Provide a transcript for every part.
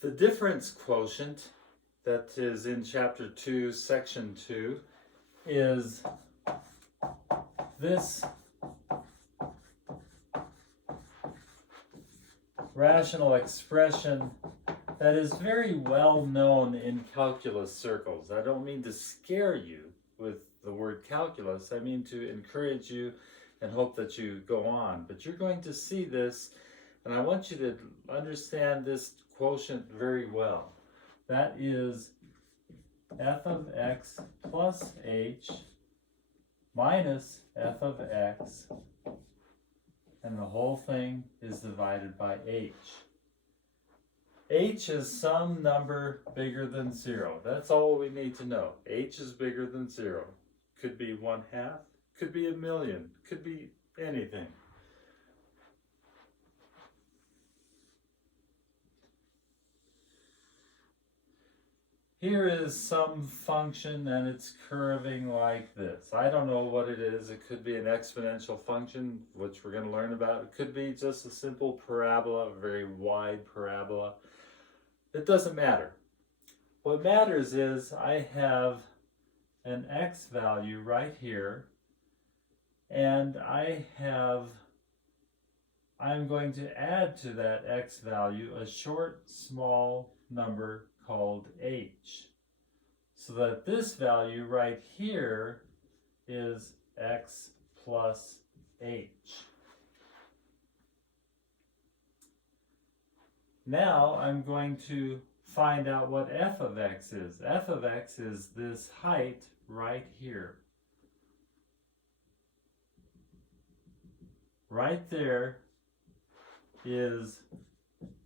The difference quotient that is in chapter 2, section 2, is this rational expression that is very well known in calculus circles. I don't mean to scare you with the word calculus. I mean to encourage you and hope that you go on. But you're going to see this, and I want you to understand this quotient very well. That is f of x plus h minus f of x, and the whole thing is divided by h. H is some number bigger than 0. That's all we need to know. H is bigger than 0. Could be 1/2, could be 1,000,000, could be anything. Here is some function and it's curving like this. I don't know what it is. It could be an exponential function, which we're going to learn about. It could be just a simple parabola, a very wide parabola. It doesn't matter. What matters is I have an x value right here, and I'm going to add to that x value a short, small number called h, so that this value right here is x plus h. Now I'm going to find out what f of x is. F of x is this height right here. Right there is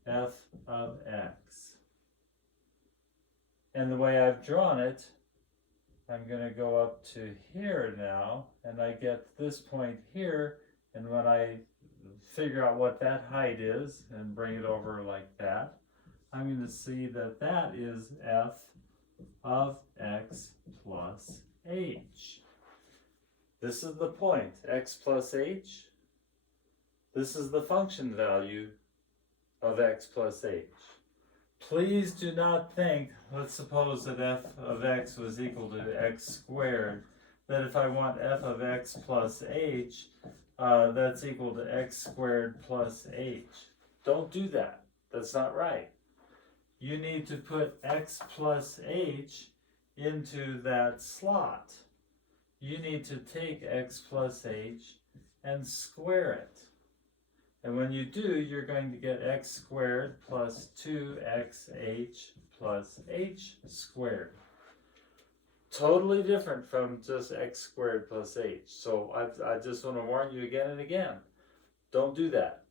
f of x. And the way I've drawn it, I'm going to go up to here now, and I get this point here, and when I figure out what that height is and bring it over like that, I'm going to see that that is f of x plus h. This is the point, x plus h. This is the function value of x plus h. Please do not think, let's suppose that f of x was equal to x squared, that if I want f of x plus h, that's equal to x squared plus h. Don't do that. That's not right. You need to put x plus h into that slot. You need to take x plus h and square it. And when you do, you're going to get x squared plus 2xh plus h squared. Totally different from just x squared plus h. So I just want to warn you again and again. Don't do that.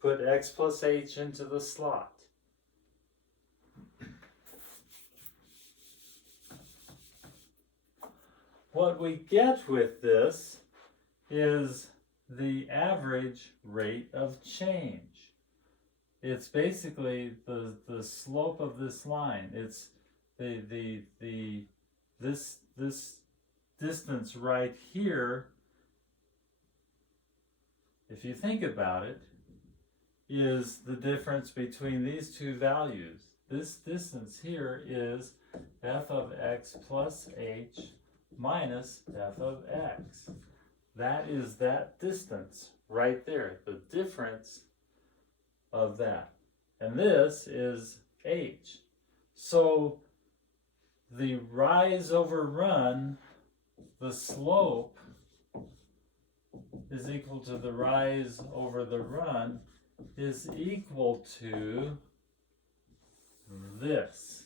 Put x plus h into the slot. What we get with this is the average rate of change. It's basically the slope of this line. It's this distance right here, if you think about it, is the difference between these two values. This distance here is f of x plus h minus f of x. That is that distance right there, the difference of that. And this is h. So the rise over run, the slope, is equal to the rise over the run, is equal to this.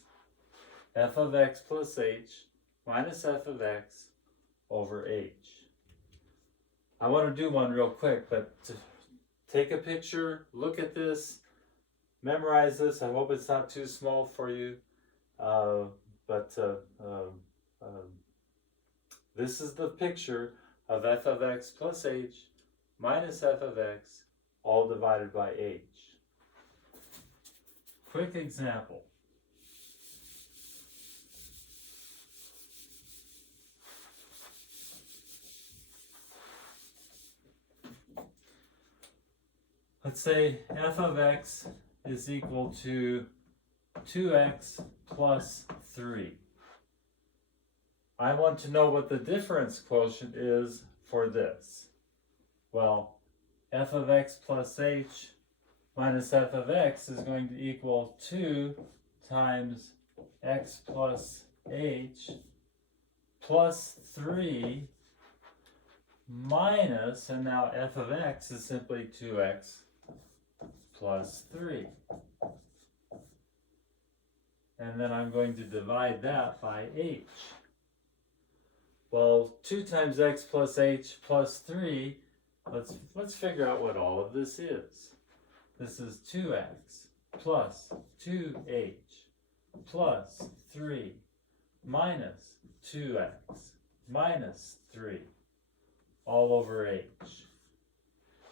F of x plus h minus f of x over h. I want to do one real quick, but take a picture, look at this, memorize this. I hope it's not too small for you. This is the picture of f of x plus h minus f of x all divided by h. Quick example. Let's say f of x is equal to 2x plus 3. I want to know what the difference quotient is for this. Well, f of x plus h minus f of x is going to equal 2 times x plus h plus 3 minus, and now f of x is simply 2x plus 3. And then I'm going to divide that by h. Well, 2 times x plus h plus 3, let's figure out what all of this is. This is 2x plus 2h plus 3 minus 2x minus 3 all over h.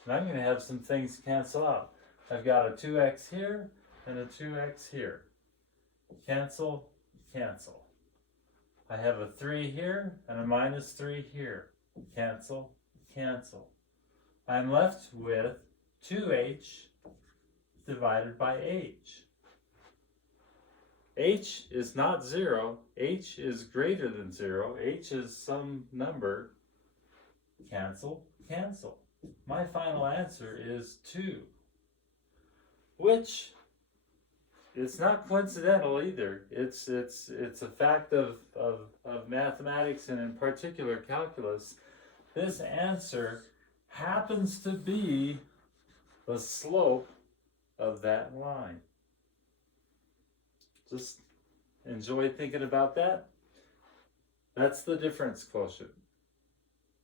And I'm going to have some things cancel out. I've got a 2x here and a 2x here. Cancel, cancel. I have a 3 here and a minus 3 here. Cancel, cancel. I'm left with 2h divided by h. H is not 0. H is greater than 0. H is some number. Cancel, cancel. My final answer is 2, which it's not coincidental either. It's a fact of mathematics, and in particular calculus. This answer happens to be the slope of that line. Just enjoy thinking about that. That's the difference quotient.